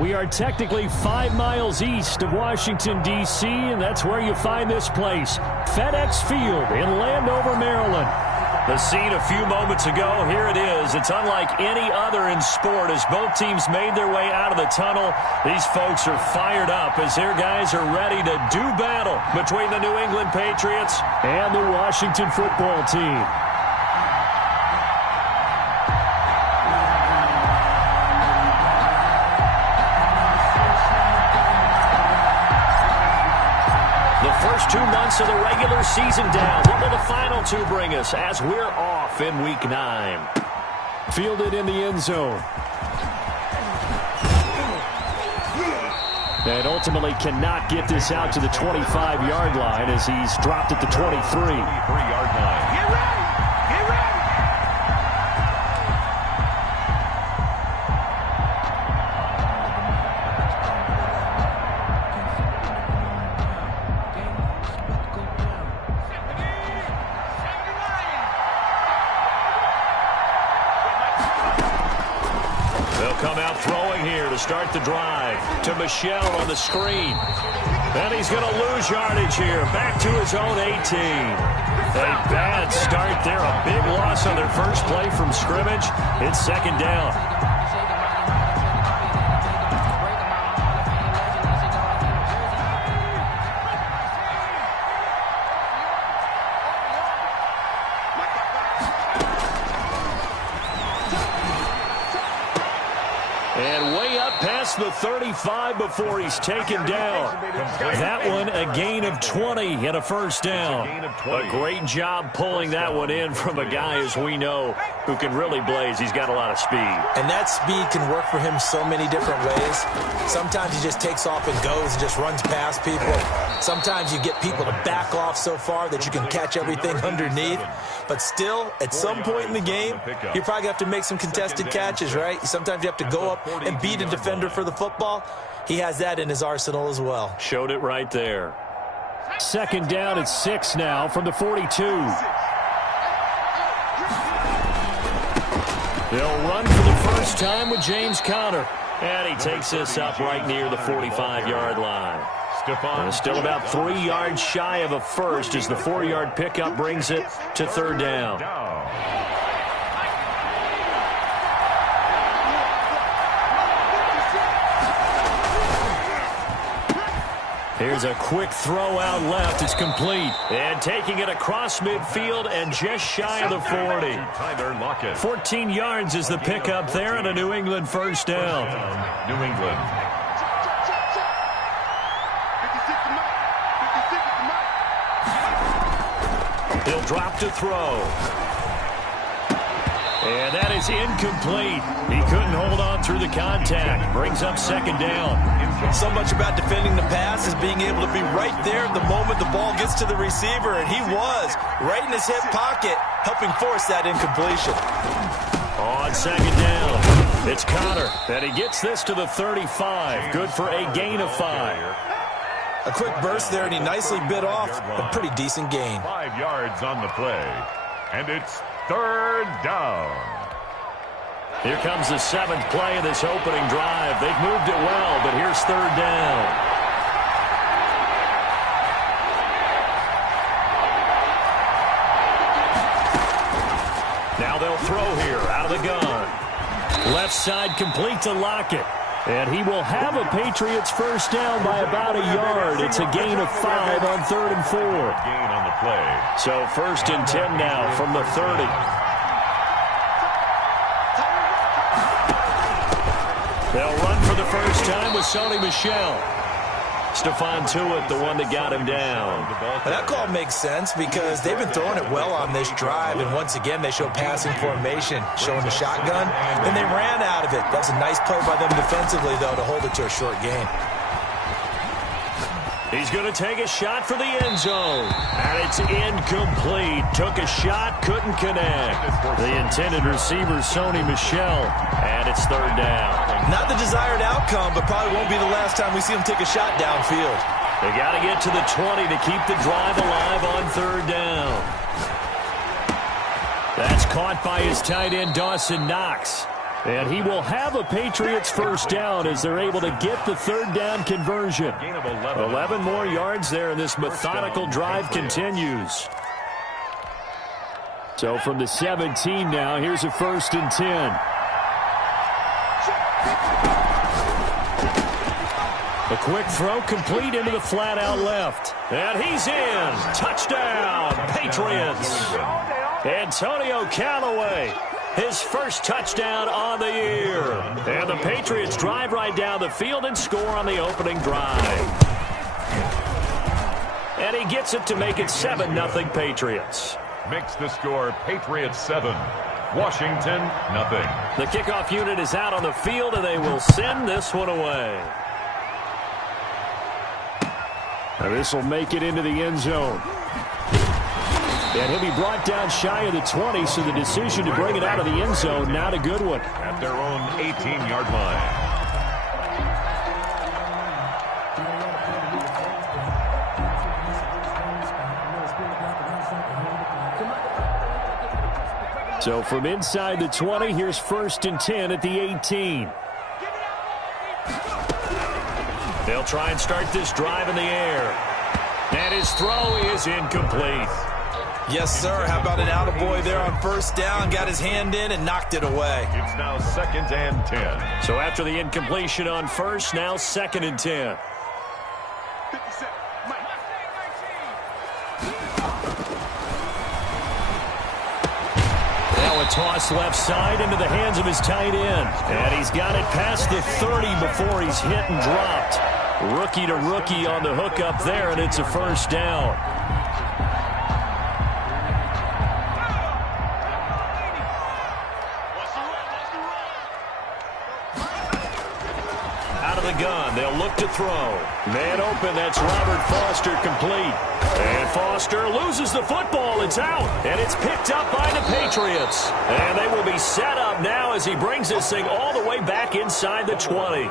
We are technically 5 miles east of Washington, D.C., and that's where you find this place, FedEx Field in Landover, Maryland. The scene a few moments ago, here it is. It's unlike any other in sport as both teams made their way out of the tunnel. These folks are fired up as their guys are ready to do battle between the New England Patriots and the Washington football team. First 2 months of the regular season down. What will the final 2 bring us as we're off in Week 9? Fielded in the end zone. And ultimately cannot get this out to the 25-yard line as he's dropped at the 23-yard line. Get ready! Get ready! Come out throwing here to start the drive to Michel on the screen. And he's going to lose yardage here. Back to his own 18. A bad start there. A big loss on their first play from scrimmage. It's second down. And way up past the 35 before he's taken down. That one a gain of 20 and a first down. A great job pulling that one in from a guy, as we know, who can really blaze. He's got a lot of speed. And that speed can work for him so many different ways. Sometimes he just takes off and goes and just runs past people. Sometimes you get people to back off so far that you can catch everything underneath. But still, at some point in the game, you probably have to make some contested catches, right? Sometimes you have to go up and beat a defender for the football. He has that in his arsenal as well. Showed it right there. Second down at 6 now from the 42. They'll run for the first time with James Conner. And he takes this up right near the 45-yard line. Still about 3 yards shy of a first as the 4-yard pickup brings it to third down. Here's a quick throw out left. It's complete. And taking it across midfield and just shy of the 40. 14 yards is the pickup there and a New England first down. New England. He'll drop to throw. And that is incomplete. He couldn't hold on through the contact. Brings up second down. So much about defending the pass is being able to be right there the moment the ball gets to the receiver. And he was right in his hip pocket, helping force that incompletion. On second down, it's Conner. And he gets this to the 35. Good for a gain of 5. A quick burst there, and he nicely bit off a pretty decent gain. 5 yards on the play. And it's third down. Here comes the 7th play of this opening drive. They've moved it well, but here's third down. Now they'll throw here out of the gun. Left side complete to Lockett. And he will have a Patriots first down by about a yard. It's a gain of 5 on 3rd and 4. Gain on the play. So first and 10 now from the 30. They'll run for the first time with Sony Michel. Stephon Tuitt, the one that got him down. Well, that call makes sense because they've been throwing it well on this drive, and once again they show passing formation, showing the shotgun, and they ran out of it. That was a nice play by them defensively, though, to hold it to a short gain. He's going to take a shot for the end zone, and it's incomplete. Took a shot, couldn't connect. The intended receiver, Sony Michel, and it's third down. Not the desired outcome, but probably won't be the last time we see him take a shot downfield. They got to get to the 20 to keep the drive alive on third down. That's caught by his tight end, Dawson Knox. And he will have a Patriots first down as they're able to get the third down conversion. 11 more yards there, and this methodical drive continues. So from the 17 now, here's a 1st and 10. A quick throw complete into the flat out left. And he's in. Touchdown, Patriots. Antonio Callaway, his first touchdown on the year. And the Patriots drive right down the field and score on the opening drive. And he gets it to make it 7-0 Patriots. Makes the score Patriots 7, Washington 0. The kickoff unit is out on the field, and they will send this one away. Now this will make it into the end zone. And he'll be brought down shy of the 20, so the decision to bring it out of the end zone, not a good one. At their own 18-yard line. So from inside the 20, here's 1st and 10 at the 18. They'll try and start this drive in the air. And his throw is incomplete. Yes, sir. How about an attaboy there on 1st down? Got his hand in and knocked it away. It's now 2nd and 10. So after the incompletion on 1st, now 2nd and 10. Toss left side into the hands of his tight end. And he's got it past the 30 before he's hit and dropped. Rookie to rookie on the hook up there, and it's a 1st down. Out of the gun, they'll look to throw. Man open, that's Robert Foster complete. And Foster loses the football. It's out. And it's picked up by the Patriots. And they will be set up now as he brings this thing all the way back inside the 20.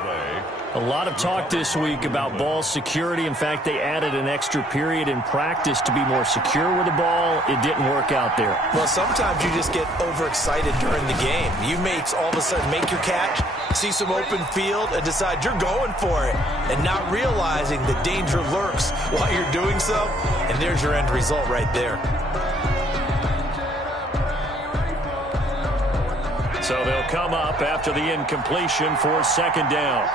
A lot of talk this week about ball security. In fact, they added an extra period in practice to be more secure with the ball. It didn't work out there. Well, sometimes you just get overexcited during the game. You may all of a sudden make your catch, see some open field, and decide you're going for it, and not realizing the danger lurks while you're doing so. And there's your end result right there. So they'll come up after the incompletion for 2nd down.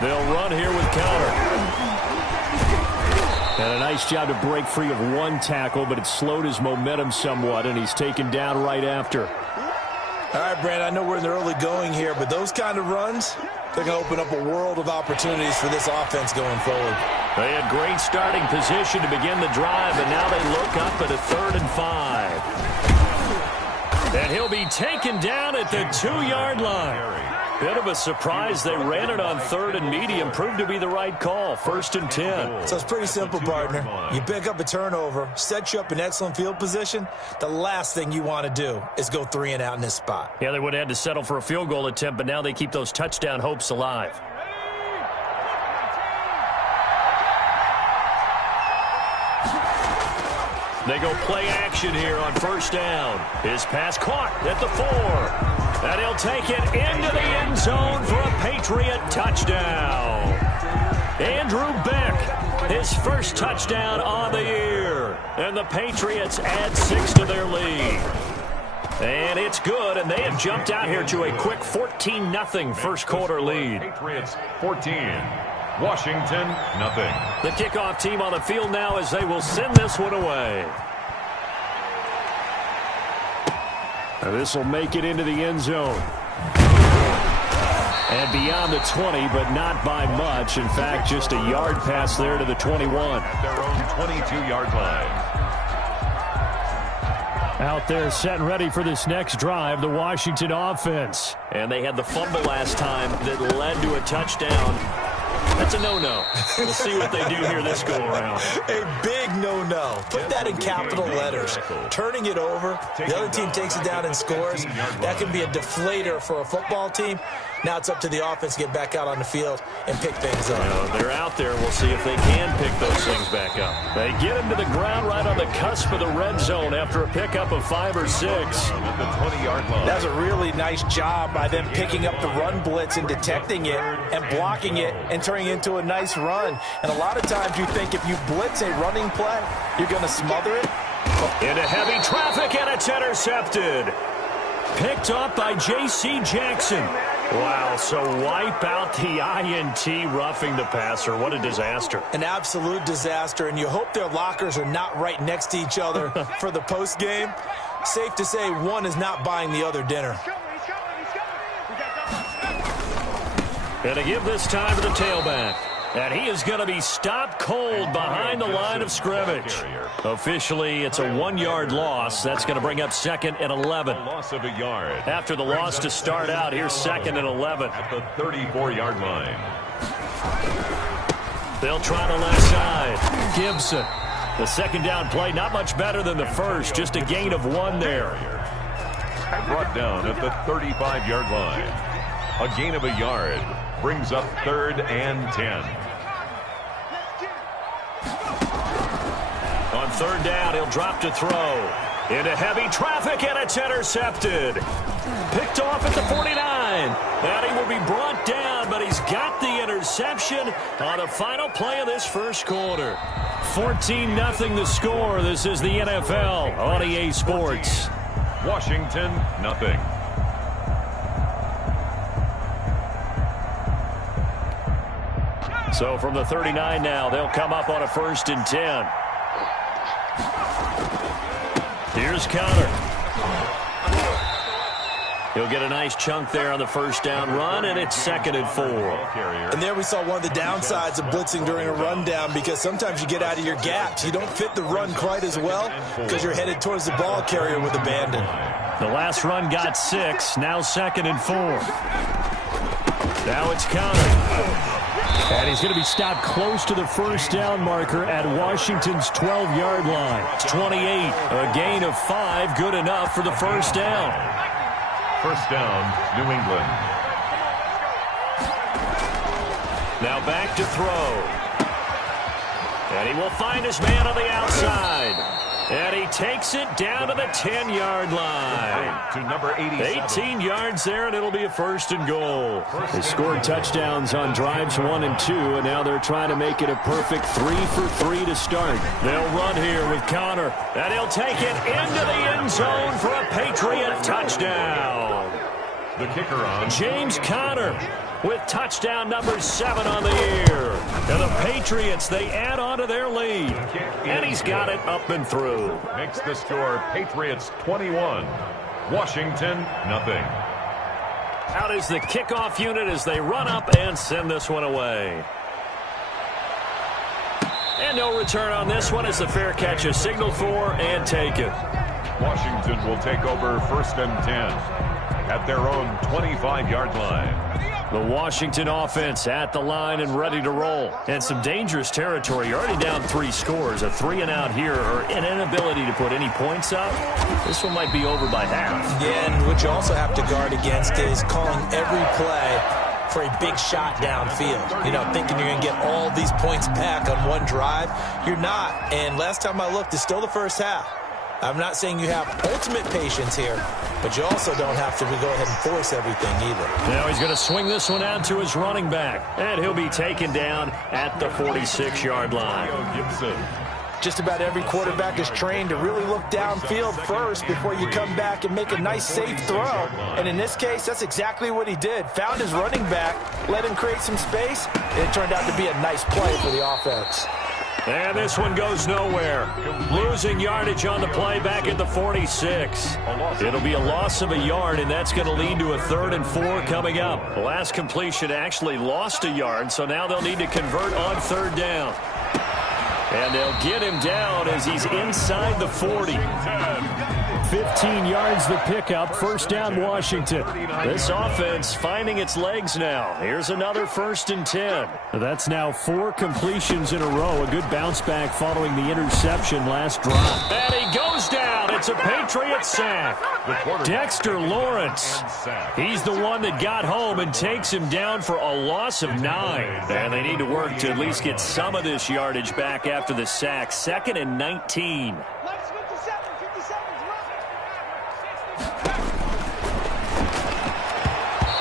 They'll run here with counter. And a nice job to break free of one tackle, but it slowed his momentum somewhat, and he's taken down right after. All right, Brandon, I know we're in the early going here, but those kind of runs, they're going to open up a world of opportunities for this offense going forward. They had great starting position to begin the drive, and now they look up at a 3rd and 5. And he'll be taken down at the 2-yard line. Bit of a surprise. They ran it on 3rd and medium. Proved to be the right call. 1st and 10. So it's pretty simple, partner. You pick up a turnover, set you up in excellent field position. The last thing you want to do is go 3 and out in this spot. Yeah, they would have had to settle for a field goal attempt, but now they keep those touchdown hopes alive. They go play action here on 1st down. His pass caught at the 4. And he'll take it into the end zone for a Patriot touchdown. Andrew Beck, his first touchdown on the year. And the Patriots add 6 to their lead. And it's good, and they have jumped out here to a quick 14-0 first quarter lead. Patriots 14, Washington 0. The kickoff team on the field now as they will send this one away. Now this will make it into the end zone. And beyond the 20, but not by much. In fact, just a yard pass there to the 21. At their own 22-yard line. Out there set and ready for this next drive, the Washington offense. And they had the fumble last time that led to a touchdown. That's a no-no. We'll see what they do here this go-around. A big no-no. Put that in capital letters. Turning it over, the other team takes it down and scores. That can be a deflator for a football team. Now it's up to the offense to get back out on the field and pick things up. They're out there. We'll see if they can pick those things back up. They get him to the ground right on the cusp of the red zone after a pickup of 5 or 6. At the 20-yard line. That's a really nice job by them picking up the run blitz and detecting it and blocking it and turning it into a nice run. And a lot of times you think if you blitz a running play, you're going to smother it. Into heavy traffic, and it's intercepted. Picked up by J.C. Jackson. Wow, so wipe out the INT roughing the passer. What a disaster. An absolute disaster, and you hope their lockers are not right next to each other for the post game. Safe to say one is not buying the other dinner. And to give this time to the tailback. And he is going to be stopped cold behind the line of scrimmage. Officially, it's a 1-yard loss. That's going to bring up 2nd and 11. Loss of a yard. After the loss to start out, here's 2nd and 11. At the 34-yard line. They'll try the left side. Gibson. The second down play, not much better than the first. Just a gain of 1 there. Brought down at the 35-yard line. A gain of a yard. Brings up 3rd and 10. On 3rd down, he'll drop to throw. Into heavy traffic, and it's intercepted. Picked off at the 49. And he will be brought down, but he's got the interception on the final play of this first quarter. 14-0 the score. This is the NFL on EA Sports. Washington, nothing. So from the 39 now, they'll come up on a 1st and 10. Here's Connor. He'll get a nice chunk there on the 1st down run, and it's 2nd and 4. And there we saw one of the downsides of blitzing during a rundown, because sometimes you get out of your gaps. You don't fit the run quite as well because you're headed towards the ball carrier with abandon. The last run got 6, now 2nd and 4. Now it's Connor. And he's going to be stopped close to the 1st down marker at Washington's 12-yard line. It's 28. A gain of 5, good enough for the 1st down. 1st down, New England. Now back to throw. And he will find his man on the outside. And he takes it down to the 10-yard line. To number 87. 18 yards there, and it'll be a 1st and goal. They scored touchdowns on drives 1 and 2, and now they're trying to make it a perfect 3 for 3 to start. They'll run here with Connor, and he'll take it into the end zone for a Patriot touchdown. The kicker on. James Conner with touchdown number 7 on the year. And the Patriots, they add on to their lead. And he's got it up and through. Makes the score Patriots 21. Washington, nothing. Out is the kickoff unit as they run up and send this one away. And no return on this one as the fair catch is signaled for and taken. Washington will take over 1st and 10 at their own 25-yard line. The Washington offense at the line and ready to roll. And some dangerous territory. You're already down 3 scores. A 3-and-out here or an inability to put any points up. This one might be over by half. Yeah, and what you also have to guard against is calling every play for a big shot downfield. You know, thinking you're going to get all these points back on one drive. You're not. And last time I looked, it's still the first half. I'm not saying you have ultimate patience here, but you also don't have to go ahead and force everything either. Now he's going to swing this one out to his running back, and he'll be taken down at the 46-yard line. Gibson. Just about every quarterback is trained to really look downfield first before you come back and make a nice, safe throw. And in this case, that's exactly what he did. Found his running back, let him create some space, and it turned out to be a nice play for the offense. And this one goes nowhere. Losing yardage on the play back at the 46. It'll be a loss of a yard, and that's going to lead to a 3rd and 4 coming up. The last completion actually lost a yard, so now they'll need to convert on 3rd down. And they'll get him down as he's inside the 40. 15 yards the pickup. First down, Washington. This offense finding its legs now. Here's another 1st and 10. That's now 4 completions in a row. A good bounce back following the interception last drive. And he goes down. It's a Patriot sack. Dexter Lawrence. He's the one that got home and takes him down for a loss of 9. And they need to work to at least get some of this yardage back after the sack. 2nd and 19.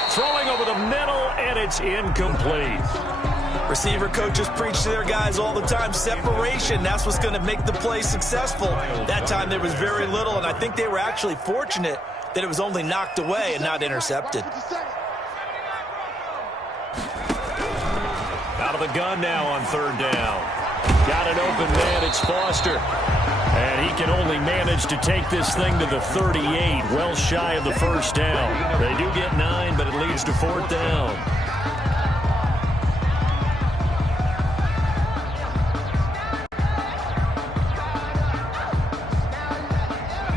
Throwing over the middle, and it's incomplete. Receiver coaches preach to their guys all the time. Separation, that's what's going to make the play successful. That time there was very little, and I think they were actually fortunate that it was only knocked away and not intercepted. Out of the gun now on 3rd down. Got an open man, it's Foster. And he can only manage to take this thing to the 38, well shy of the 1st down. They do get 9, but it leads to 4th down.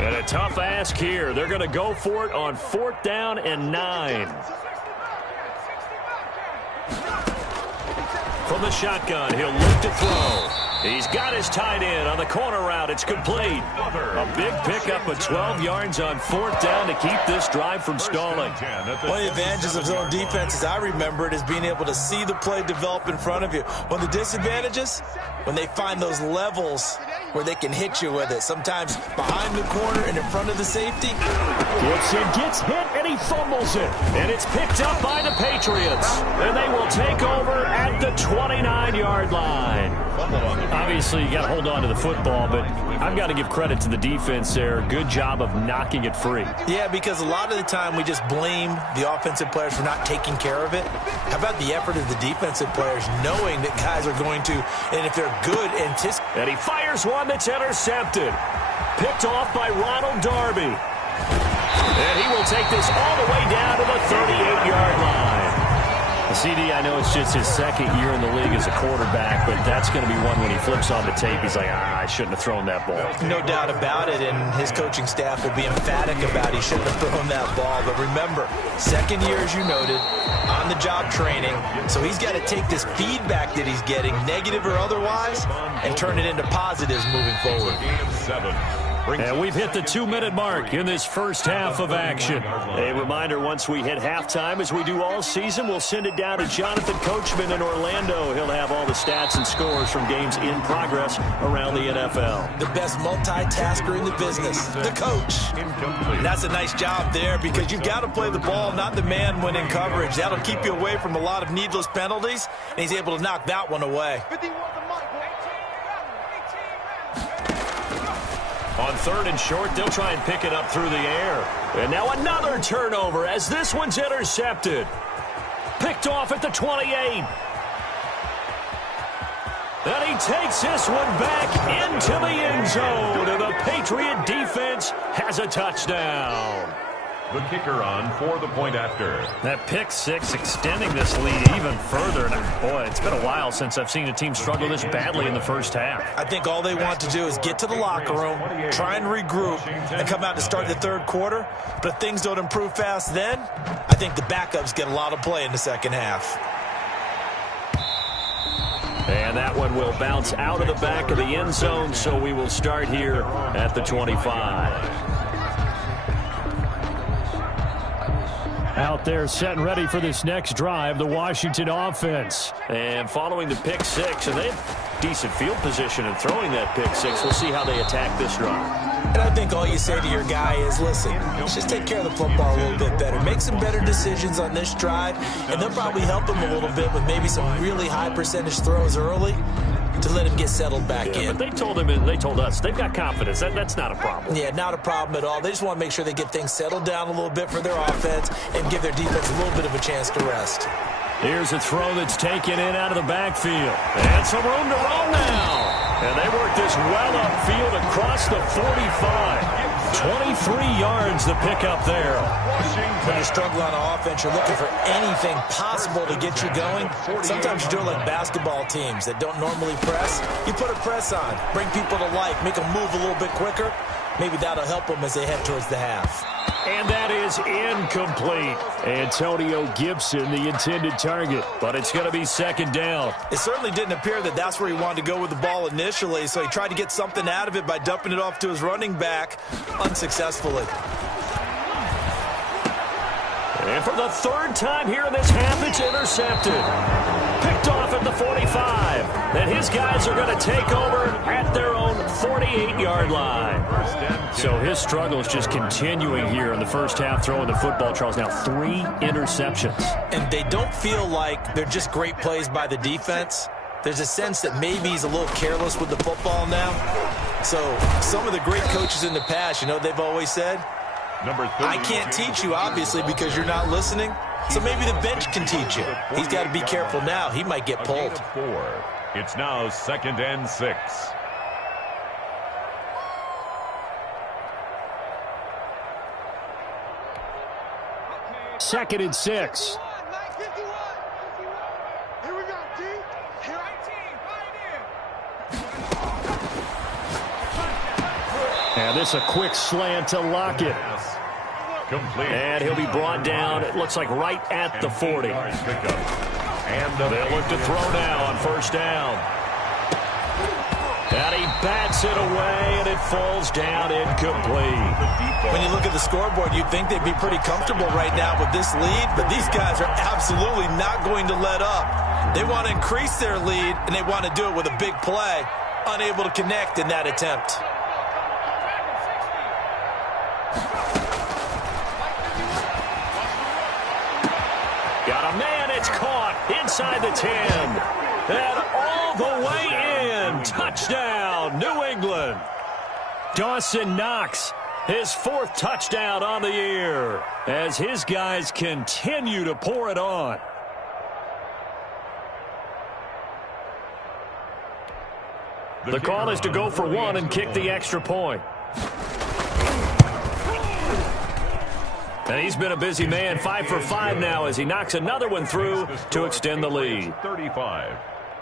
And a tough ask here. They're going to go for it on 4th down and 9. From the shotgun, he'll look to throw. He's got his tight end on the corner route. It's complete. A big pickup of 12 yards on 4th down to keep this drive from stalling. One of the advantages of zone defense, as I remember it, is being able to see the play develop in front of you. One of the disadvantages, when they find those levels where they can hit you with it. Sometimes behind the corner and in front of the safety. Gibson gets hit and he fumbles it. And it's picked up by the Patriots. And they will take over at the 29-yard line. Obviously, you got to hold on to the football, but I've got to give credit to the defense there. Good job of knocking it free. Yeah, because a lot of the time we just blame the offensive players for not taking care of it. How about the effort of the defensive players knowing that guys are going to, and if they're good, anticipate. And he fires one that's intercepted. Picked off by Ronald Darby. And he will take this all the way down to the 38-yard line. CD, I know it's just his 2nd year in the league as a quarterback, but that's going to be one when he flips on the tape, he's like, I shouldn't have thrown that ball. No doubt about it, and his coaching staff will be emphatic about he shouldn't have thrown that ball. But remember, 2nd year, as you noted, on-the-job training, so he's got to take this feedback that he's getting, negative or otherwise, and turn it into positives moving forward. And we've hit the 2-minute mark in this first half of action. A reminder, once we hit halftime, as we do all season, we'll send it down to Jonathan Coachman in Orlando. He'll have all the stats and scores from games in progress around the NFL. The best multitasker in the business, the coach. And that's a nice job there because you've got to play the ball, not the man when in coverage. That'll keep you away from a lot of needless penalties, and he's able to knock that one away. On 3rd and short, they'll try and pick it up through the air. And now another turnover as this one's intercepted. Picked off at the 28. And he takes this one back into the end zone. And the Patriot defense has a touchdown. The kicker on for the point after. That pick 6 extending this lead even further. And boy, it's been a while since I've seen a team struggle this badly in the first half. I think all they want to do is get to the locker room, try and regroup, and come out to start the 3rd quarter. But if things don't improve fast then, I think the backups get a lot of play in the 2nd half. And that one will bounce out of the back of the end zone, so we will start here at the 25. Out there set and ready for this next drive, the Washington offense. And following the pick 6, and they have decent field position in throwing that pick 6. We'll see how they attack this drive. And I think all you say to your guy is, listen, let's just take care of the football a little bit better. Make some better decisions on this drive, and they'll probably help him a little bit with maybe some really high percentage throws early to let him get settled back in. But they told him and they told us they've got confidence. That's not a problem. Yeah, not a problem at all. They just want to make sure they get things settled down a little bit for their offense and give their defense a little bit of a chance to rest. Here's a throw that's taken in out of the backfield. And some room to roam now. And they work this well upfield across the 45. 23 yards the pickup there. When you're struggling on offense, you're looking for anything possible to get you going. Sometimes you do it like basketball teams that don't normally press. You put a press on, bring people to life, make them move a little bit quicker. Maybe that'll help them as they head towards the half. And that is incomplete. Antonio Gibson, the intended target, but it's going to be second down. It certainly didn't appear that that's where he wanted to go with the ball initially, so he tried to get something out of it by dumping it off to his running back unsuccessfully. And for the third time here in this half, it's intercepted. Picked off at the 45. And his guys are going to take over at their own 48-yard line. So his struggle is just continuing here in the first half, throwing the football. Charles, now 3 interceptions. And they don't feel like they're just great plays by the defense. There's a sense that maybe he's a little careless with the football now. So some of the great coaches in the past, you know, they've always said, I can't teach you, obviously, because you're not listening. So maybe the bench can teach you. He's got to be careful now. He might get pulled. It's now 2nd and 6. Second and 6. And this a quick slant to Lockett. Complete. And he'll be brought down, it looks like right at the 40. And they'll look to throw now on first down. And he bats it away, and it falls down incomplete. When you look at the scoreboard, you'd think they'd be pretty comfortable right now with this lead, but these guys are absolutely not going to let up. They want to increase their lead, and they want to do it with a big play. Unable to connect in that attempt. Got a man, it's caught inside the 10. And all the way in. Touchdown, New England. Dawson Knox, his 4th touchdown on the year as his guys continue to pour it on. The call is to go for 1 and kick the extra point. And he's been a busy man, 5 for 5 now as he knocks another one through to extend the lead. 35.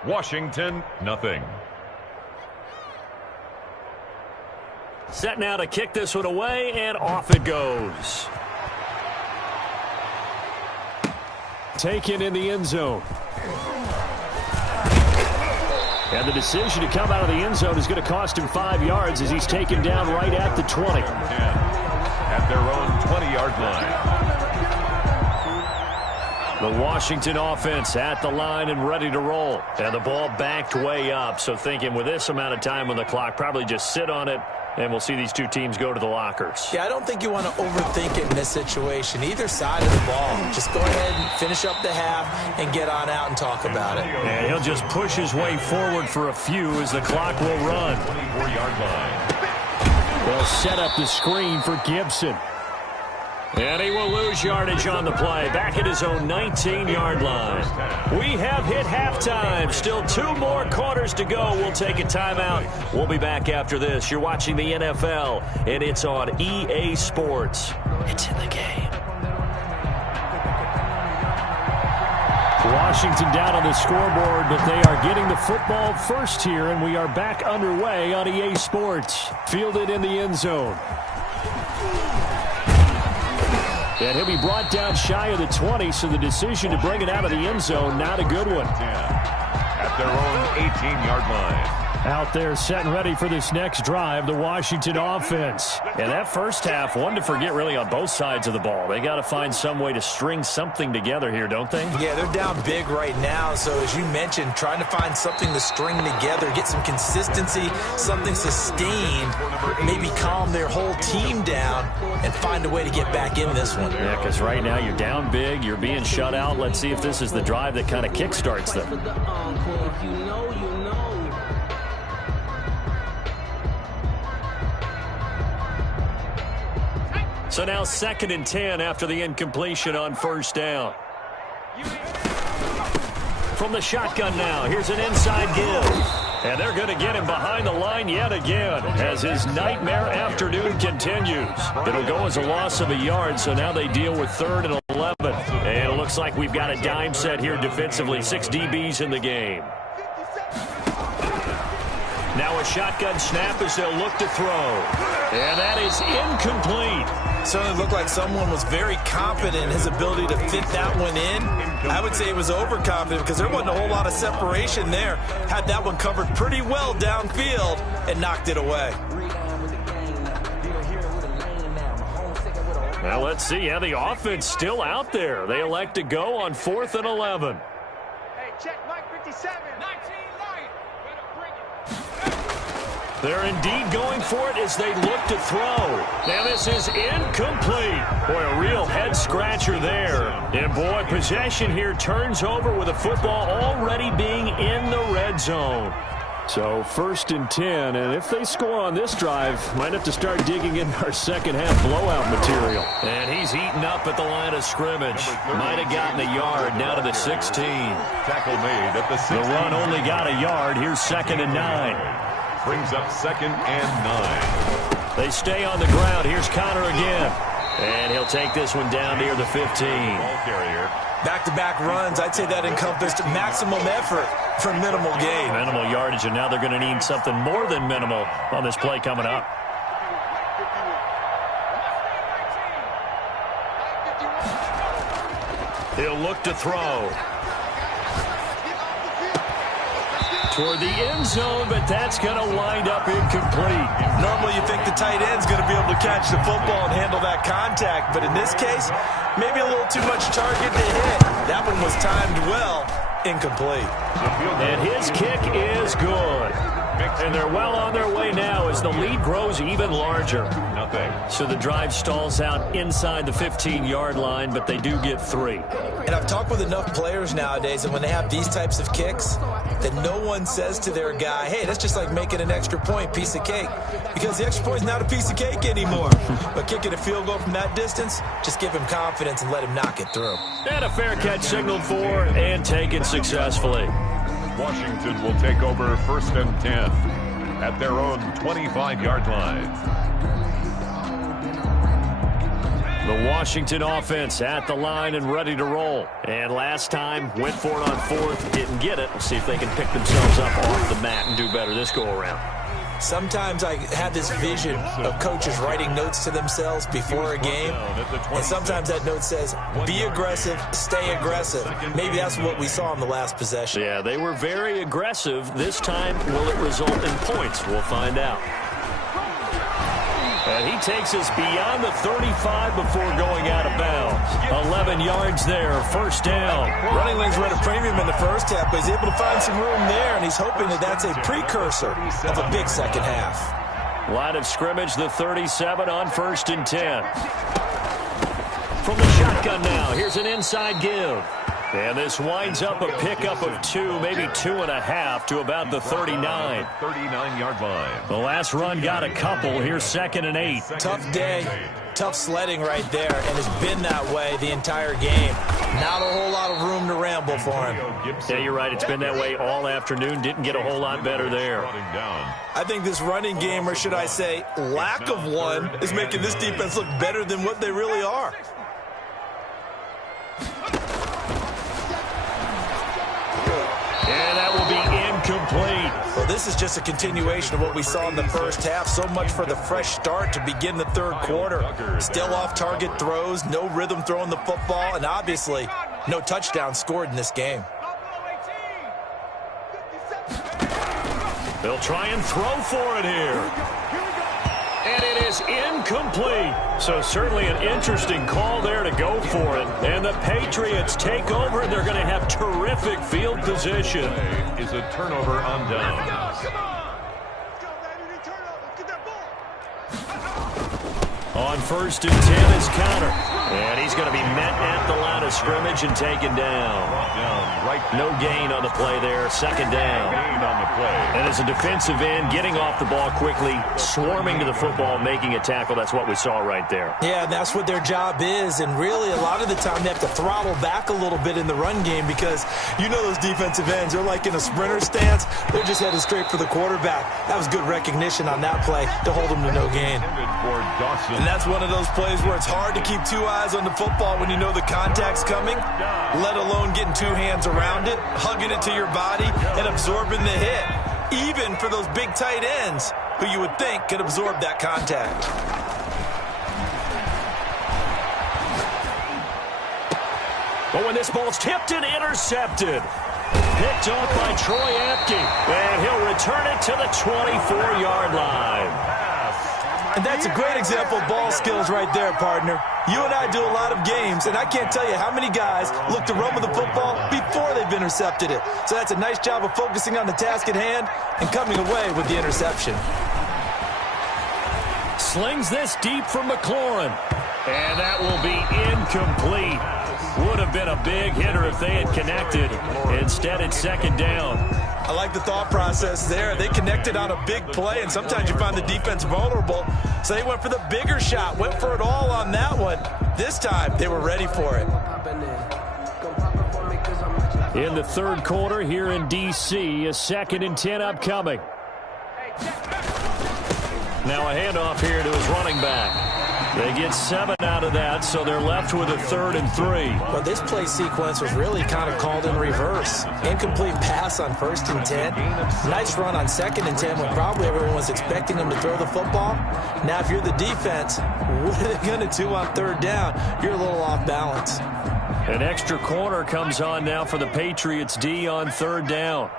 Washington, nothing. Set now to kick this one away, and off it goes. Taken in the end zone. And the decision to come out of the end zone is going to cost him 5 yards as he's taken down right at the 20. At their own 20-yard line. The Washington offense at the line and ready to roll. And the ball backed way up. So thinking with this amount of time on the clock, probably just sit on it, and we'll see these two teams go to the lockers. Yeah, I don't think you want to overthink it in this situation. Either side of the ball. Just go ahead and finish up the half and get on out and talk about it. And he'll just push his way forward for a few as the clock will run. 24-yard line. They'll set up the screen for Gibson. And he will lose yardage on the play. Back at his own 19-yard line. We have hit halftime. Still 2 more quarters to go. We'll take a timeout. We'll be back after this. You're watching the NFL, and it's on EA Sports. It's in the game. Washington down on the scoreboard, but they are getting the football first here, and we are back underway on EA Sports. Fielded in the end zone. And he'll be brought down shy of the 20, so the decision to bring it out of the end zone, not a good one. At their own 18-yard line. Out there set and ready for this next drive, the Washington offense. And that first half, one to forget really on both sides of the ball. They got to find some way to string something together here, don't they? Yeah, they're down big right now. So as you mentioned, trying to find something to string together, get some consistency, something sustained, maybe calm their whole team down and find a way to get back in this one. Yeah, because right now you're down big, you're being shut out. Let's see if this is the drive that kind of kickstarts them. So now 2nd and 10 after the incompletion on first down. From the shotgun now, here's an inside give. And they're going to get him behind the line yet again as his nightmare afternoon continues. It'll go as a loss of a yard, so now they deal with 3rd and 11. And it looks like we've got a dime set here defensively. 6 DBs in the game. Now a shotgun snap as they'll look to throw. And that is incomplete. Certainly looked like someone was very confident in his ability to fit that one in. I would say he was overconfident because there wasn't a whole lot of separation there. Had that one covered pretty well downfield and knocked it away. Now let's see how the offense still out there. They elect to go on 4th and 11. Hey, check Mike 57. 19 light. Better bring it. They're indeed going for it as they look to throw. Now this is incomplete. Boy, a real head scratcher there. And boy, possession here turns over with the football already being in the red zone. So 1st and 10, and if they score on this drive, might have to start digging in our second half blowout material. And he's eaten up at the line of scrimmage. Might have gotten a yard, now to the 16. Tackle made at the 16. The run only got a yard. Here's 2nd and 9. Brings up 2nd and 9. They stay on the ground. Here's Connor again. And he'll take this one down near the 15. Ball carrier. Back-to-back runs, I'd say that encompassed maximum effort for minimal gain. Minimal yardage, and now they're going to need something more than minimal on this play coming up. He'll look to throw. Toward the end zone, but that's going to wind up incomplete. Normally you think the tight end's going to be able to catch the football and handle that contact, but in this case, maybe a little too much target to hit. That one was timed well, incomplete. And his kick is good. And they're well on their way now as the lead grows even larger. Nothing. So the drive stalls out inside the 15-yard line, but they do get 3. And I've talked with enough players nowadays, and when they have these types of kicks, that no one says to their guy, hey, that's just like making an extra point, piece of cake. Because the extra point's not a piece of cake anymore. But kicking a field goal from that distance, just give him confidence and let him knock it through. And a fair catch signaled for and taken successfully. Washington will take over 1st and 10 at their own 25-yard line. The Washington offense at the line and ready to roll. And last time, went for it on 4th, didn't get it. We'll see if they can pick themselves up off the mat and do better this go-around. Sometimes I have this vision of coaches writing notes to themselves before a game, and sometimes that note says, be aggressive, stay aggressive. Maybe that's what we saw in the last possession. Yeah, they were very aggressive. This time, will it result in points? We'll find out. And he takes us beyond the 35 before going out of bounds. 11 yards there, 1st down. Running lanes were at a premium in the first half, but he's able to find some room there, and he's hoping that that's a precursor of a big second half. Line of scrimmage, the 37 on 1st and 10. From the shotgun now, here's an inside give. And this winds up a pickup of 2, maybe 2.5 to about the 39. 39-yard line. The last run got a couple. Here's 2nd and 8. Tough day, tough sledding right there, and it's been that way the entire game. Not a whole lot of room to ramble for him. Yeah, you're right. It's been that way all afternoon. Didn't get a whole lot better there. I think this running game, or should I say lack of one, is making this defense look better than what they really are. And that will be incomplete. Well, this is just a continuation of what we saw in the first half. So much for the fresh start to begin the third quarter. Still off-target throws, no rhythm throwing the football, and obviously no touchdown scored in this game. They'll try and throw for it here. And it is incomplete. So certainly an interesting call there to go for it. And the Patriots take over. They're going to have terrific field position. Is a turnover on down. On 1st and 10 is Connor. And he's going to be met at the line of scrimmage and taken down. No gain on the play there. 2nd down. Gain on the play. And as a defensive end, getting off the ball quickly, swarming to the football, making a tackle. That's what we saw right there. Yeah, and that's what their job is. And really, a lot of the time, they have to throttle back a little bit in the run game because you know those defensive ends, they're like in a sprinter stance. They're just headed straight for the quarterback. That was good recognition on that play to hold them to no gain. And that's one of those plays where it's hard to keep 2 eyes on the football when you know the contact's coming, let alone getting 2 hands around it, hugging it to your body, and absorbing the hit. even for those big tight ends who you would think could absorb that contact. But when this ball's tipped and intercepted, picked off by Troy Apke, and he'll return it to the 24-yard line. And that's a great example of ball skills right there, partner. You and I do a lot of games, and I can't tell you how many guys look to run with the football before they've intercepted it. So that's a nice job of focusing on the task at hand and coming away with the interception. Slings this deep from McLaurin, and that will be incomplete. Would have been a big hitter if they had connected. Instead, it's second down. I like the thought process there. They connected on a big play, and sometimes you find the defense vulnerable. So they went for the bigger shot, went for it all on that one. This time, they were ready for it. In the third quarter here in D.C., a 2nd and 10 upcoming. Now a handoff here to his running back. They get 7 out of that, so they're left with a 3rd and 3. Well, this play sequence was really kind of called in reverse. Incomplete pass on 1st and 10. Nice run on 2nd and 10 when probably everyone was expecting them to throw the football. Now, if you're the defense, what are they going to do on 3rd down? You're a little off balance. An extra corner comes on now for the Patriots D on 3rd down.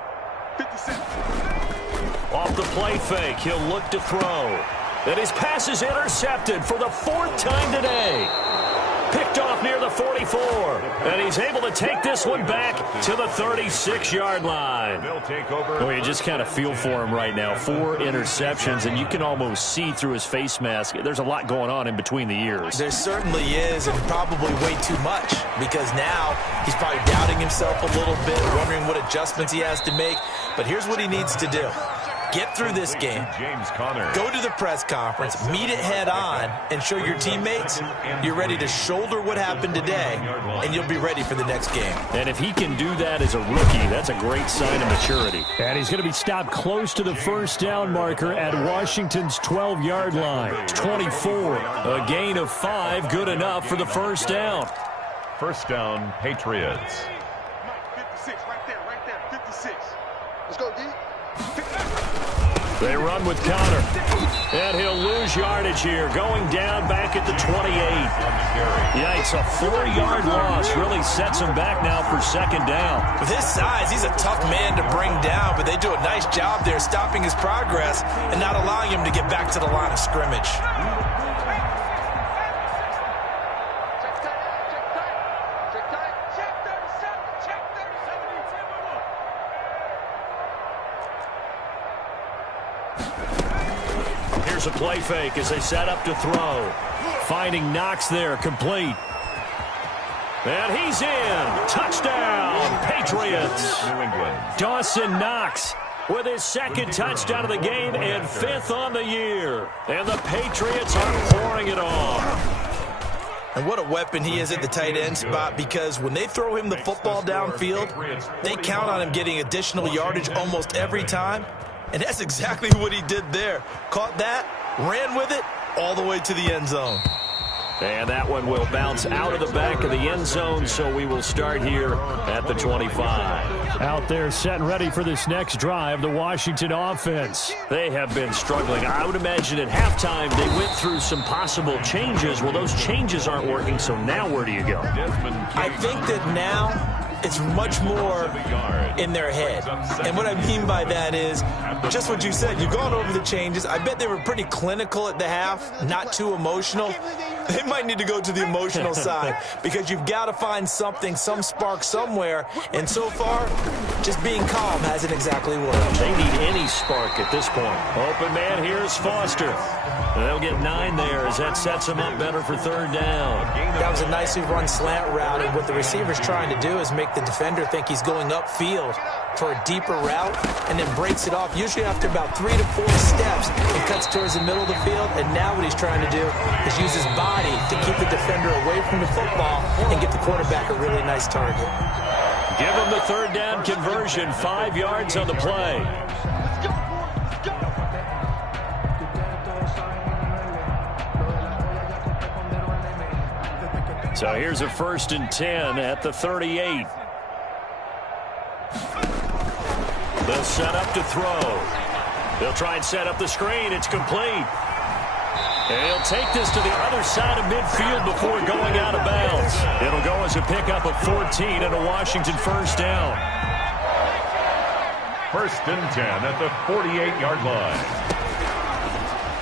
Off the play fake, he'll look to throw. And his pass is intercepted for the 4th time today. Picked off near the 44. And he's able to take this one back to the 36-yard line. Well, you just kind of feel for him right now. 4 interceptions, and you can almost see through his face mask. There's a lot going on in between the ears. There certainly is, and probably way too much, because now he's probably doubting himself a little bit, wondering what adjustments he has to make. But here's what he needs to do. Get through this game, go to the press conference, meet it head on, and show your teammates you're ready to shoulder what happened today, and you'll be ready for the next game. And if he can do that as a rookie, that's a great sign of maturity. And he's going to be stopped close to the 1st down marker at Washington's 12-yard line. 24, a gain of 5, good enough for the 1st down. 1st down, Patriots. 56, right there, 56. Let's go, D. They run with Connor, and he'll lose yardage here, going down back at the 28. Yikes, a 4-yard loss really sets him back now for 2nd down. With his size, he's a tough man to bring down, but they do a nice job there stopping his progress and not allowing him to get back to the line of scrimmage. A play fake as they set up to throw. Finding Knox there, complete. And he's in. Touchdown, Patriots. New England. Dawson Knox with his 2nd touchdown of the game and 5th on the year. And the Patriots are pouring it on. And what a weapon he is at the tight end spot, because when they throw him the football downfield, they count on him getting additional yardage almost every time. And that's exactly what he did there. Caught that, ran with it, all the way to the end zone. And that one will bounce out of the back of the end zone, so we will start here at the 25. Out there set and ready for this next drive, the Washington offense. They have been struggling. I would imagine at halftime they went through some possible changes. Well, those changes aren't working, so now where do you go? I think that now it's much more in their head. And what I mean by that is just what you said. You've gone over the changes. I bet they were pretty clinical at the half, not too emotional. They might need to go to the emotional side, because you've got to find something, some spark somewhere. And so far, just being calm hasn't exactly worked. They need any spark at this point. Open man, here's Foster. And they'll get 9 there as that sets them up better for 3rd down. That was a nicely run slant route, and what the receiver's trying to do is make the defender think he's going upfield for a deeper route, and then breaks it off, usually after about 3 to 4 steps, and cuts towards the middle of the field. And now what he's trying to do is use his body to keep the defender away from the football and get the quarterback a really nice target. Give him the 3rd down conversion, 5 yards on the play. So here's a 1st and 10 at the 38. They'll set up to throw. They'll try and set up the screen. It's complete. And he'll take this to the other side of midfield before going out of bounds. It'll go as a pickup of 14 and a Washington first down. 1st and 10 at the 48-yard line.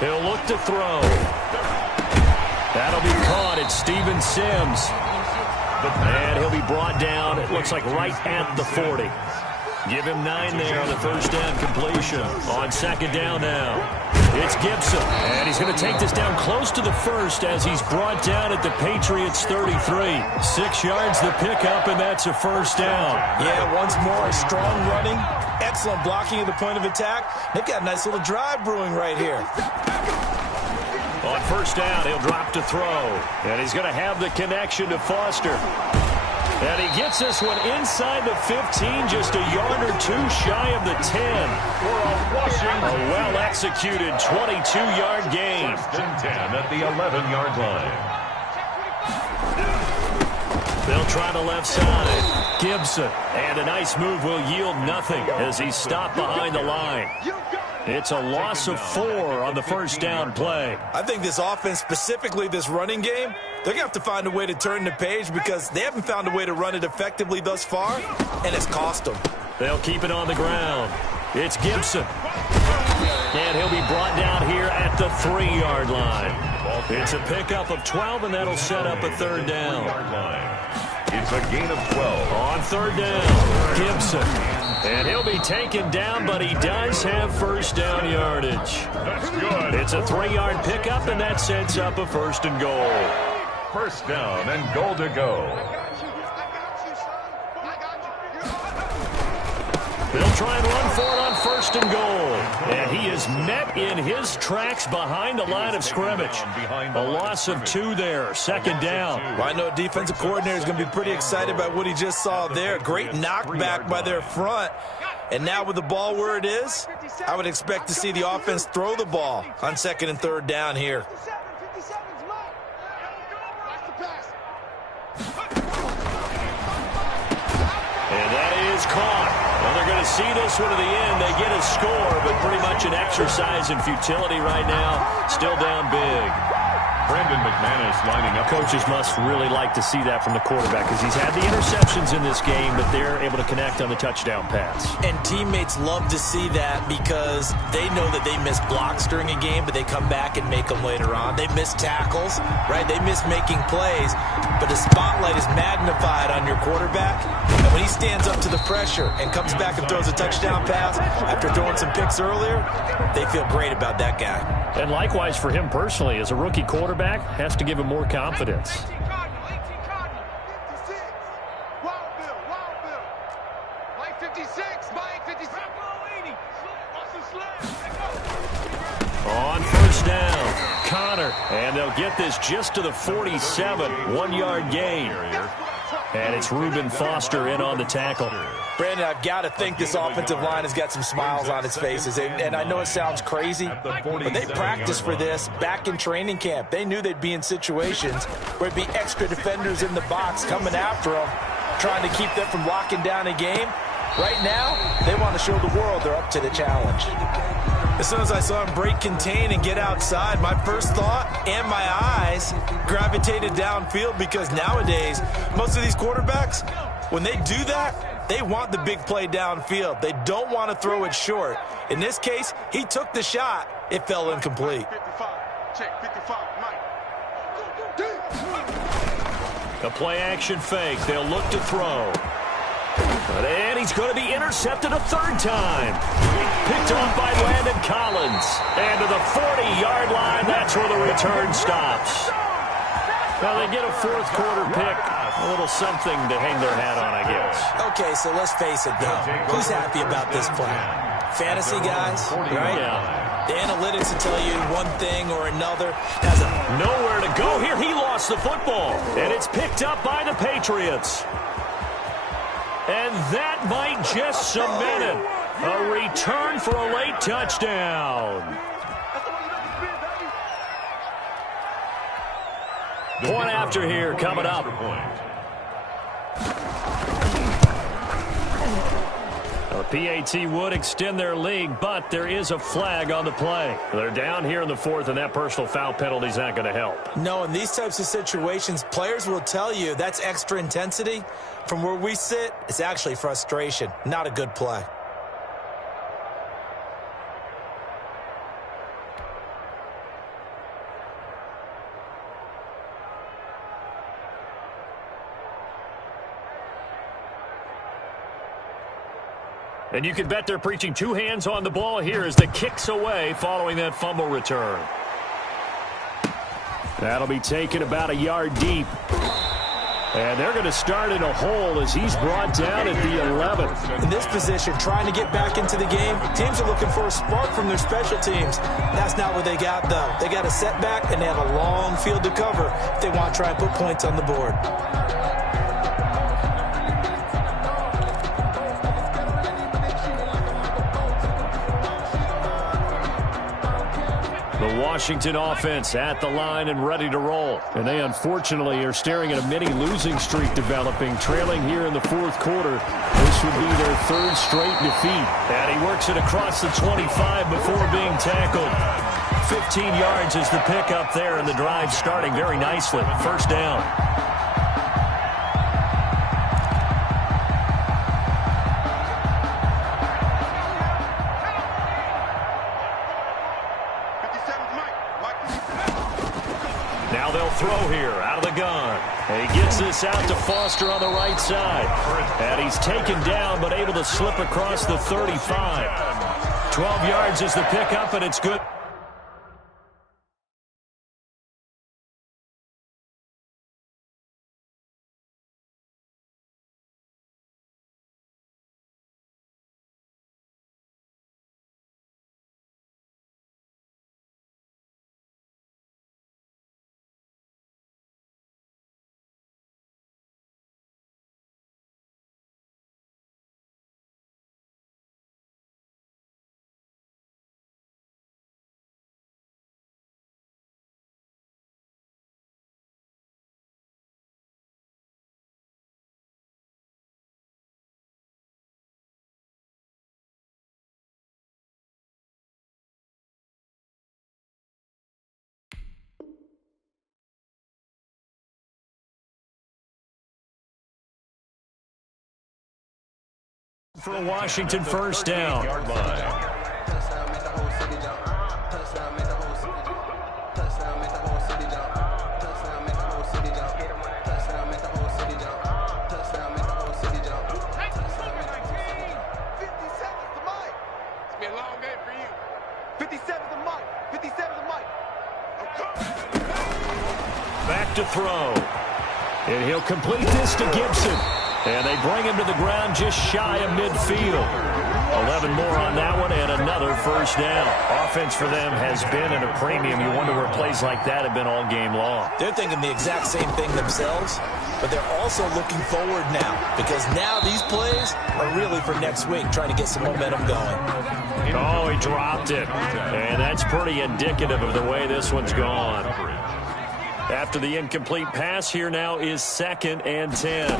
He'll look to throw. That'll be caught. It's Steven Sims. And he'll be brought down, it looks like, right at the 40. Give him 9 there on the first down completion. On 2nd down now, it's Gibson. And he's going to take this down close to the first as he's brought down at the Patriots' 33. 6 yards the pickup, and that's a first down. Yeah, once more, strong running, excellent blocking at the point of attack. They've got a nice little drive brewing right here. On first down, he'll drop to throw. And he's going to have the connection to Foster. And he gets this one inside the 15, just a yard or two shy of the 10. A well-executed 22-yard gain. 1st and 10 at the 11-yard line. They'll try the left side. Gibson. And a nice move will yield nothing as he's stopped behind the line. It's a loss of 4 on the first down play. I think this offense, specifically this running game, they're going to have to find a way to turn the page because they haven't found a way to run it effectively thus far, and it's cost them. They'll keep it on the ground. It's Gibson. And he'll be brought down here at the 3-yard line. It's a pickup of 12, and that'll set up a 3rd down. It's a gain of 12. On 3rd down, Gibson. And he'll be taken down, but he does have first down yardage. That's good. It's a 3-yard pickup, and that sets up a 1st and goal. 1st down and goal to go. They'll try and run for it on 1st and goal. And he is met in his tracks behind the line of scrimmage. A loss of 2 there, 2nd down. Well, I know a defensive coordinator is going to be pretty excited about what he just saw there. Great knockback by their front. And now with the ball where it is, I would expect to see the offense throw the ball on 2nd and 3rd down here. And that is caught. Well, they're going to see this one to the end. They get a score, but pretty much an exercise in futility right now. Still down big. Brandon McManus lining up. Coaches must really like to see that from the quarterback because he's had the interceptions in this game, but they're able to connect on the touchdown pass. And teammates love to see that because they know that they miss blocks during a game, but they come back and make them later on. They miss tackles, right? They miss making plays, but the spotlight is magnified on your quarterback. And when he stands up to the pressure and comes back and throws a touchdown pass after throwing some picks earlier, they feel great about that guy. And likewise for him personally, as a rookie quarterback, has to give him more confidence. On first down, Connor, and they'll get this just to the 47, 1-yard gain. And it's Reuben Foster in on the tackle. Brandon, I've got to think this offensive line has got some smiles on its faces. And I know it sounds crazy, but they practiced for this back in training camp. They knew they'd be in situations where it'd be extra defenders in the box coming after them, trying to keep them from locking down a game. Right now, they want to show the world they're up to the challenge. As soon as I saw him break contain and get outside, my first thought and my eyes gravitated downfield because nowadays, most of these quarterbacks, when they do that, they want the big play downfield. They don't want to throw it short. In this case, he took the shot. It fell incomplete. A play-action fake. They'll look to throw. And he's going to be intercepted a 3rd time. Picked off by Landon Collins. And to the 40-yard line, that's where the return stops. Well, they get a 4th quarter pick. A little something to hang their hat on, I guess. Okay, so let's face it, though. Who's happy about this play? Fantasy guys, right? Yeah. The analytics will tell you one thing or another. Has nowhere to go here. He lost the football. And it's picked up by the Patriots. And that might just cement it. A return for a late touchdown. Point after here coming up. The PAT would extend their lead, but there is a flag on the play. They're down here in the fourth, and that personal foul penalty is not going to help. No, in these types of situations, players will tell you that's extra intensity. From where we sit, it's actually frustration, not a good play. And you can bet they're preaching two hands on the ball here as the kick's away following that fumble return. That'll be taken about a yard deep. And they're going to start in a hole as he's brought down at the 11. In this position, trying to get back into the game, teams are looking for a spark from their special teams. That's not what they got, though. They got a setback, and they have a long field to cover if they want to try and put points on the board. The Washington offense at the line and ready to roll. And they unfortunately are staring at a mini losing streak developing, trailing here in the fourth quarter. This would be their third straight defeat. And he works it across the 25 before being tackled. 15 yards is the pickup there, and the drive starting very nicely. First down. Now they'll throw here out of the gun. And he gets this out to Foster on the right side. And he's taken down but able to slip across the 35. 12 yards is the pickup, and it's good. For a Washington first down. Back to throw. And he'll complete this to Gibson. And they bring him to the ground just shy of midfield. 11 more on that one and another first down. Offense for them has been at a premium. You wonder where plays like that have been all game long. They're thinking the exact same thing themselves, but they're also looking forward now because now these plays are really for next week, trying to get some momentum going. Oh, he dropped it. And that's pretty indicative of the way this one's gone. After the incomplete pass, here now is 2nd and 10.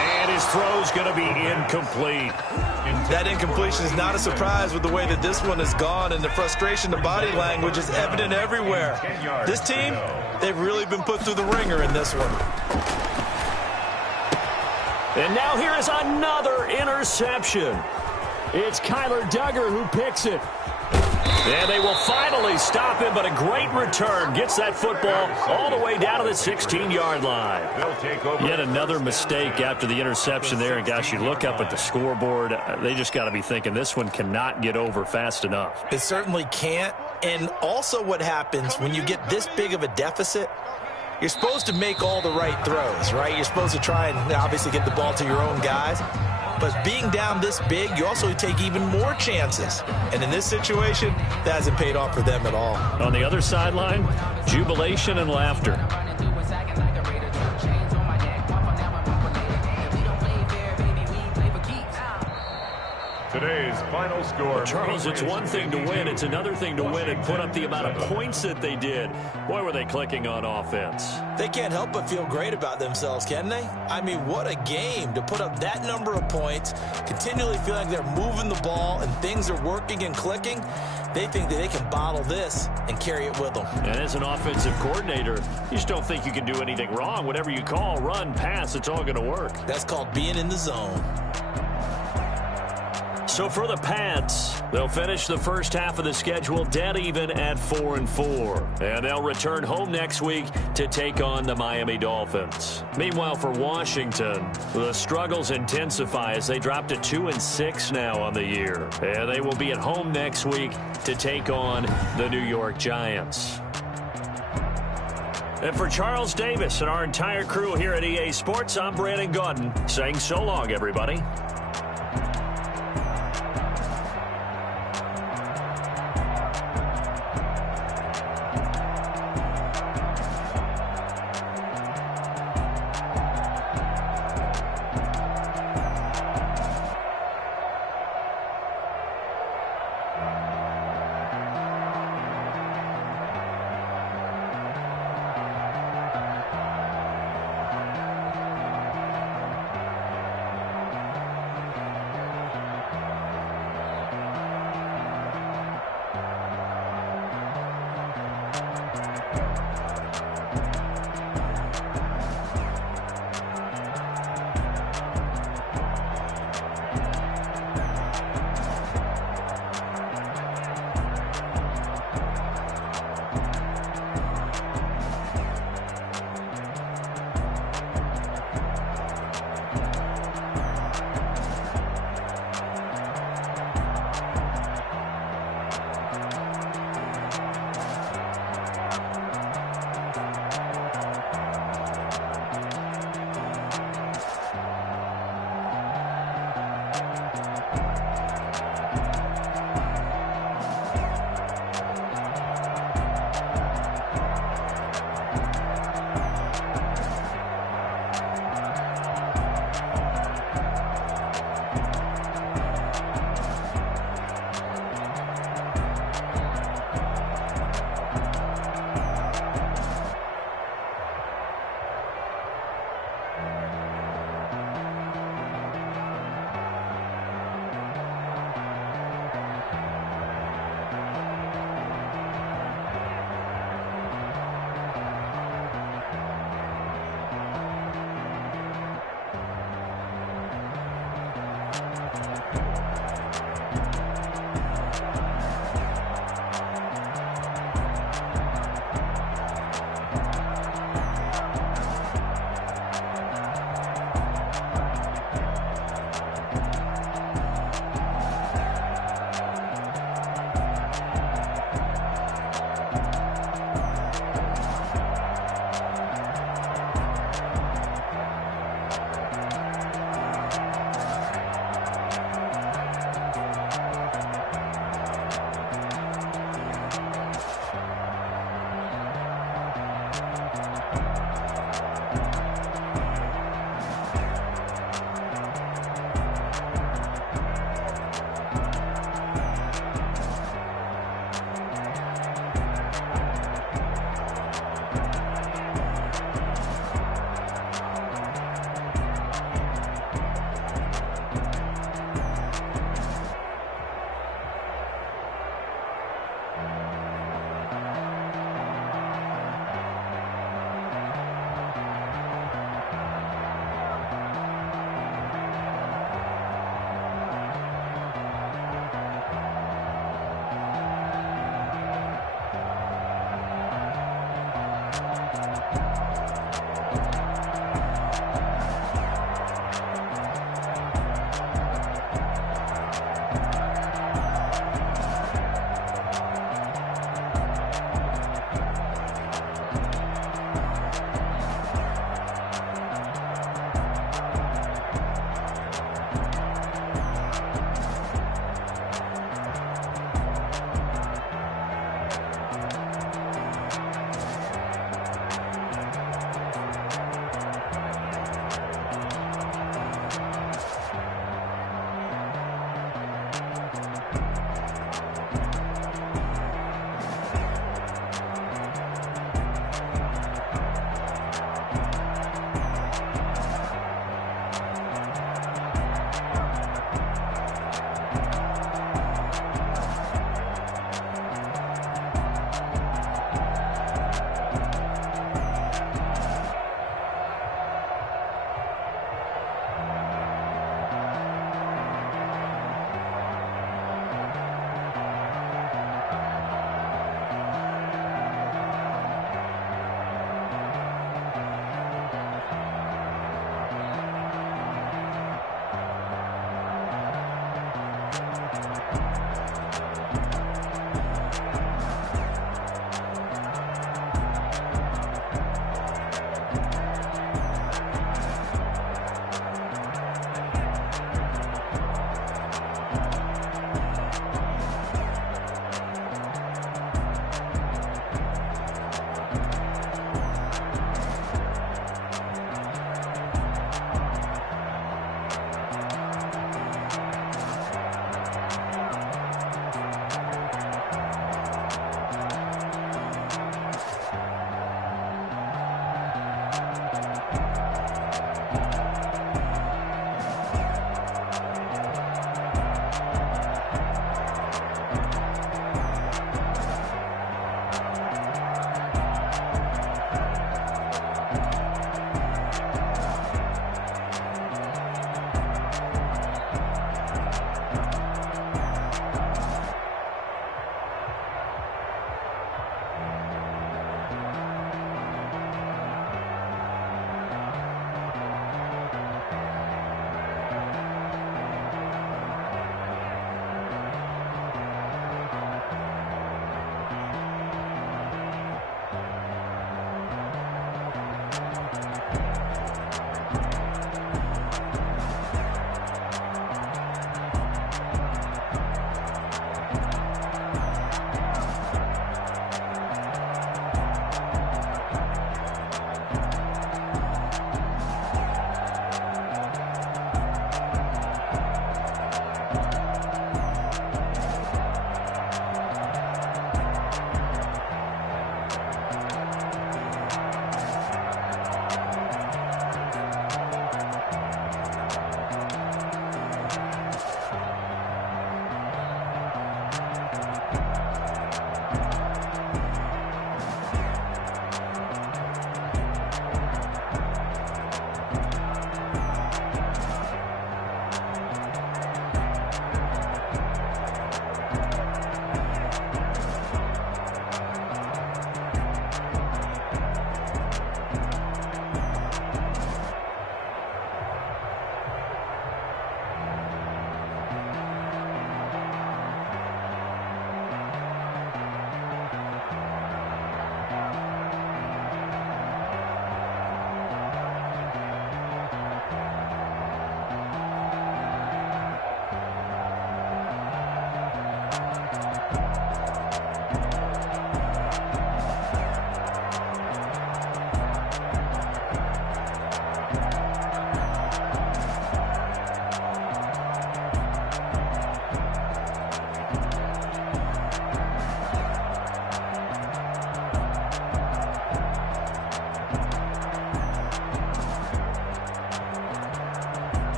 And his throw's going to be incomplete. That incompletion is not a surprise with the way that this one has gone, and the frustration, the body language is evident everywhere. This team, they've really been put through the ringer in this one. And now here is another interception. It's Kyler Duggar who picks it. And they will finally stop him, but a great return gets that football all the way down to the 16-yard line. Yet another mistake after the interception there. And, gosh, you look up at the scoreboard, they just got to be thinking this one cannot get over fast enough. It certainly can't. And also what happens when you get this big of a deficit, you're supposed to make all the right throws, right? You're supposed to try and obviously get the ball to your own guys. But being down this big, you also take even more chances. And in this situation, that hasn't paid off for them at all. On the other sideline, jubilation and laughter. Today's final score. Well, Charles, it's one thing to win. It's another thing to win and put up the amount of points that they did. Boy, were they clicking on offense. They can't help but feel great about themselves, can they? I mean, what a game to put up that number of points, continually feel like they're moving the ball and things are working and clicking. They think that they can bottle this and carry it with them. And as an offensive coordinator, you just don't think you can do anything wrong. Whatever you call, run, pass, it's all going to work. That's called being in the zone. So for the Pats, they'll finish the first half of the schedule dead even at 4-4. And they'll return home next week to take on the Miami Dolphins. Meanwhile, for Washington, the struggles intensify as they drop to 2-6 now on the year. And they will be at home next week to take on the New York Giants. And for Charles Davis and our entire crew here at EA Sports, I'm Brandon Gaudin saying so long, everybody.